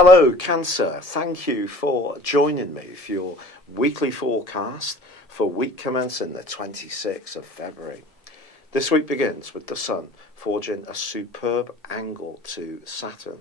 Hello Cancer, thank you for joining me for your weekly forecast for week commencing the 26th of February. This week begins with the Sun forging a superb angle to Saturn.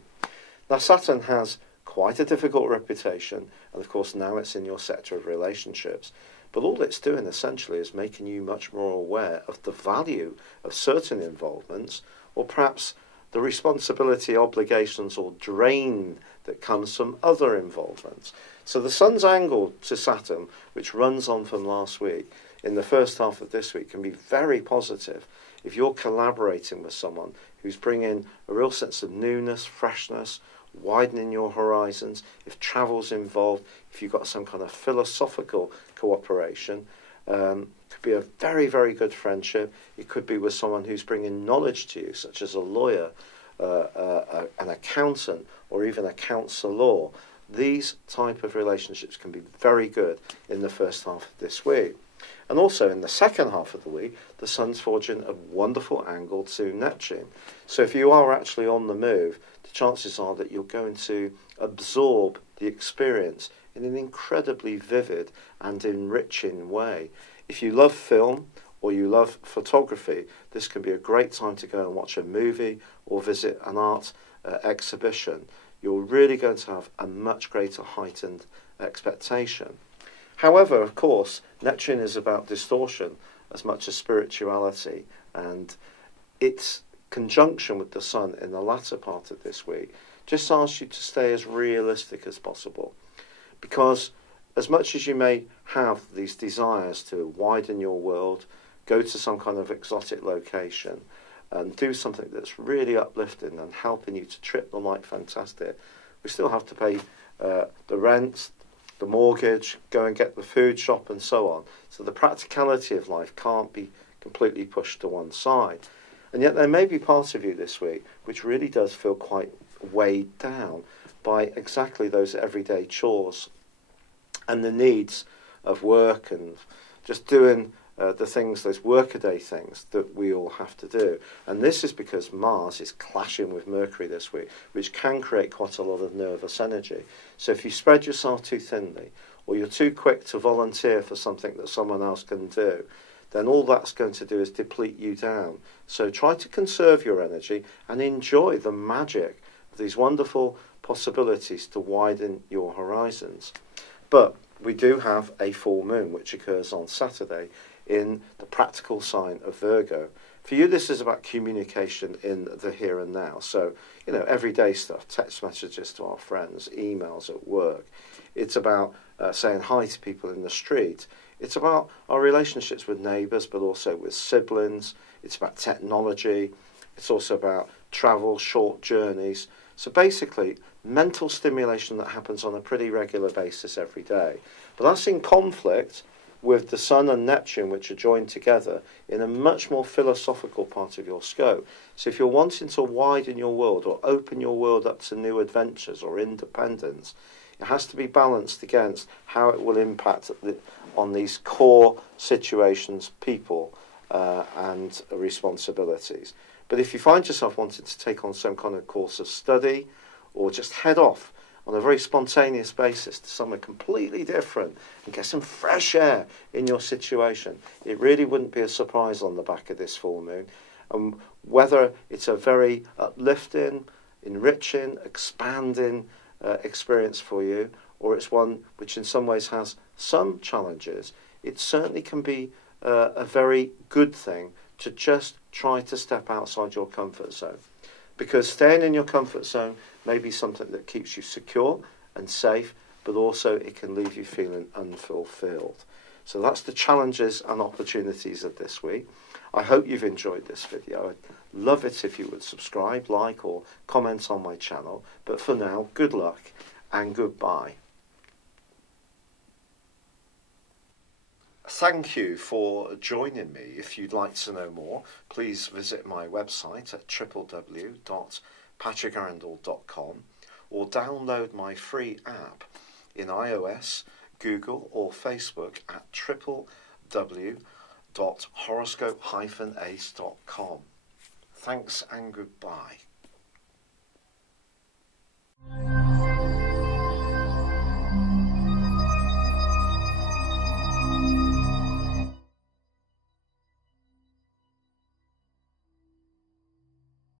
Now Saturn has quite a difficult reputation, and of course now it's in your sector of relationships, but all it's doing essentially is making you much more aware of the value of certain involvements, or perhaps the responsibility, obligations or drain that comes from other involvements. So the Sun's angle to Saturn, which runs on from last week, in the first half of this week can be very positive if you're collaborating with someone who's bringing a real sense of newness, freshness, widening your horizons, if travel's involved, if you've got some kind of philosophical cooperation. Could be a very, very good friendship. It could be with someone who's bringing knowledge to you, such as a lawyer, an accountant, or even a counsellor. These type of relationships can be very good in the first half of this week. And also in the second half of the week, the Sun's forging a wonderful angle to Neptune. So if you are actually on the move, the chances are that you're going to absorb the experience in an incredibly vivid and enriching way. If you love film or you love photography, this can be a great time to go and watch a movie or visit an art exhibition. You're really going to have a much greater heightened expectation. However, of course, Neptune is about distortion as much as spirituality, and its conjunction with the Sun in the latter part of this week just asks you to stay as realistic as possible, because as much as you may have these desires to widen your world, go to some kind of exotic location and do something that's really uplifting and helping you to trip the light fantastic, we still have to pay the rent, the mortgage, go and get the food shop and so on. So the practicality of life can't be completely pushed to one side. And yet there may be part of you this week which really does feel quite weighed down by exactly those everyday chores and the needs of work and just doing the things, those workaday things that we all have to do. And this is because Mars is clashing with Mercury this week, which can create quite a lot of nervous energy. So if you spread yourself too thinly, or you're too quick to volunteer for something that someone else can do, then all that's going to do is deplete you down. So try to conserve your energy and enjoy the magic of these wonderful possibilities to widen your horizons. But we do have a full moon, which occurs on Saturday in the practical sign of Virgo. For you, this is about communication in the here and now. So, everyday stuff, text messages to our friends, emails at work. It's about saying hi to people in the street. It's about our relationships with neighbours, but also with siblings. It's about technology. It's also about travel, short journeys. So basically, mental stimulation that happens on a pretty regular basis every day. But that's in conflict with the Sun and Neptune, which are joined together in a much more philosophical part of your scope. So if you're wanting to widen your world or open your world up to new adventures or independence, it has to be balanced against how it will impact on these core situations, people, and responsibilities. But if you find yourself wanting to take on some kind of course of study or just head off on a very spontaneous basis to somewhere completely different and get some fresh air in your situation, it really wouldn't be a surprise on the back of this full moon. And whether it's a very uplifting, enriching, expanding experience for you, or it's one which in some ways has some challenges, it certainly can be a very good thing to just try to step outside your comfort zone. Because staying in your comfort zone may be something that keeps you secure and safe, but also it can leave you feeling unfulfilled. So that's the challenges and opportunities of this week. I hope you've enjoyed this video. I'd love it if you would subscribe, like, or comment on my channel. But for now, good luck and goodbye. Thank you for joining me. If you'd like to know more, please visit my website at www.patrickarundell.com or download my free app in iOS, Google or Facebook at www.horoscope-ace.com. Thanks and goodbye.